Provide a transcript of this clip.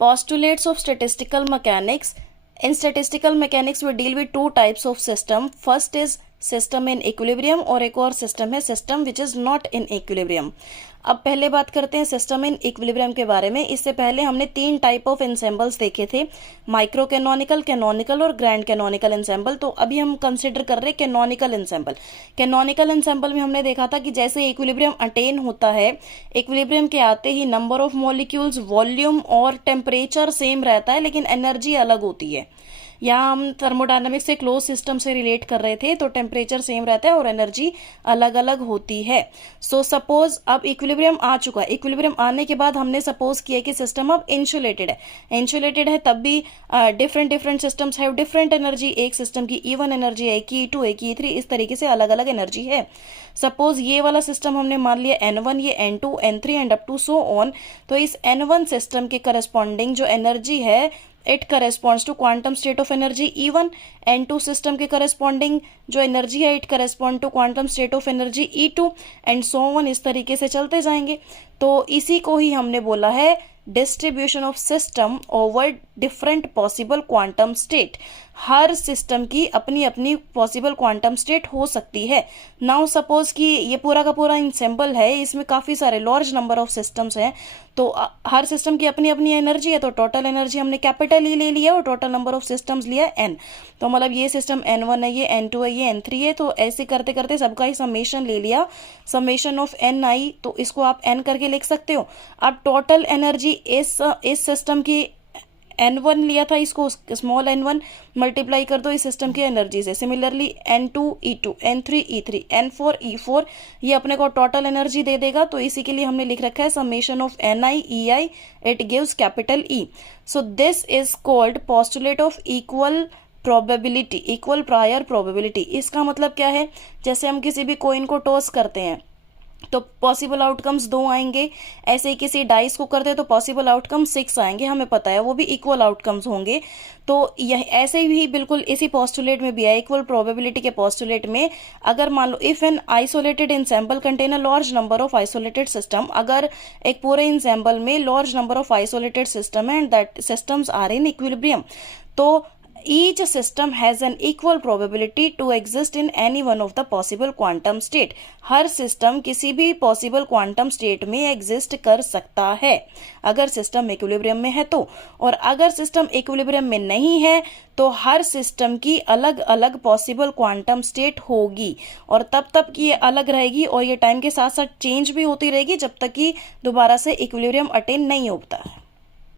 Postulates of statistical mechanics. In statistical mechanics, we deal with two types of system. First is system in equilibrium और एक और system है system which is not in equilibrium. अब पहले बात करते हैं सिस्टम इन इक्विलिब्रियम के बारे में. इससे पहले हमने तीन टाइप ऑफ एंसेंबल्स देखे थे, माइक्रो कैनोनिकल, कैनोनिकल और ग्रैंड कैनोनिकल एंसेंबल. तो अभी हम कंसिडर कर रहे हैं कैनोनिकल एंसेंबल. कैनोनिकल एंसेंबल में हमने देखा था कि जैसे इक्विलिब्रियम अटेन होता है, इक्विलिब्रियम के आते ही नंबर ऑफ मॉलिक्यूल्स, वॉल्यूम और टेम्परेचर सेम रहता है, लेकिन एनर्जी अलग होती है. यहाँ हम थर्मोडायनामिक्स से क्लोज सिस्टम से रिलेट कर रहे थे, तो टेम्परेचर सेम रहता है और एनर्जी अलग अलग होती है. सो सपोज अब इक्विलिब्रियम आ चुका है. इक्विलिब्रियम आने के बाद हमने सपोज किया कि सिस्टम अब इंसुलेटेड है. इंसुलेटेड है तब भी different systems have different energy. एक सिस्टम की E1 एनर्जी है, की E2 है, की E3, इस तरीके से अलग अलग एनर्जी है. सपोज ये वाला सिस्टम हमने मान लिया N1, ये N2, N3 and up to so on. तो इस N1 सिस्टम के करस्पॉन्डिंग जो एनर्जी है, it corresponds to quantum state of energy E1. N2 system के करस्पॉन्डिंग जो एनर्जी है, it correspond to quantum state of energy E2 and so on. इस तरीके से चलते जाएंगे. तो इसी को ही हमने बोला है distribution of system over different possible quantum state. Her system की अपनी अपनी पॉसिबल क्वांटम स्टेट हो सकती है. नाउ सपोज कि ये पूरा का पूरा इंसेंबल है, इसमें काफी सारे लार्ज नंबर ऑफ सिस्टम्स हैं, तो हर सिस्टम की अपनी अपनी एनर्जी है. तो टोटल एनर्जी हमने कैपिटल ई ले लिया और टोटल नंबर ऑफ सिस्टम्स लिया N. तो मतलब ये सिस्टम N1 है, ये N2 है, ये N3 है. तो ऐसे करते करते सबका ही समेशन ले लिया, समेशन ऑफ Ni. तो इसको आप N करके लिख सकते हो. अब टोटल एनर्जी इस सिस्टम की N1 लिया था, इसको स्मॉल n1 मल्टीप्लाई कर दो इस सिस्टम की एनर्जी से. Similarly N2 E2, N3 E3, N4 E4, ये अपने को टोटल एनर्जी दे देगा. तो इसी के लिए हमने लिख रखा है summation of Ni Ei, it gives capital E. So this is called postulate of equal probability, equal prior probability. इसका मतलब क्या है, जैसे हम किसी भी कोइन को टॉस करते हैं तो पॉसिबल आउटकम्स 2 आएंगे. ऐसे ही किसी डाइस को करते हैं तो पॉसिबल आउटकम 6 आएंगे, हमें पता है, वो भी इक्वल आउटकम्स होंगे. तो यह ऐसे ही बिल्कुल इसी पोस्टुलेट में भी है, इक्वल प्रोबेबिलिटी के पोस्टुलेट में. अगर मान लो if an isolated ensemble contain a large number of isolated system, अगर एक पूरे इंसेंबल में large number of isolated system है and that systems are in equilibrium, तो each system has an equal probability to exist in any one of the possible quantum state. Her system किसी भी possible quantum state में exist कर सकता है अगर system equilibrium में है तो. और अगर सिस्टम इक्विलिब्रियम में नहीं है तो हर सिस्टम की अलग अलग पॉसिबल क्वांटम स्टेट होगी, और तब की ये अलग रहेगी और ये टाइम के साथ साथ चेंज भी होती रहेगी जब तक कि दोबारा से इक्विलिब्रियम अटेन नहीं होता है.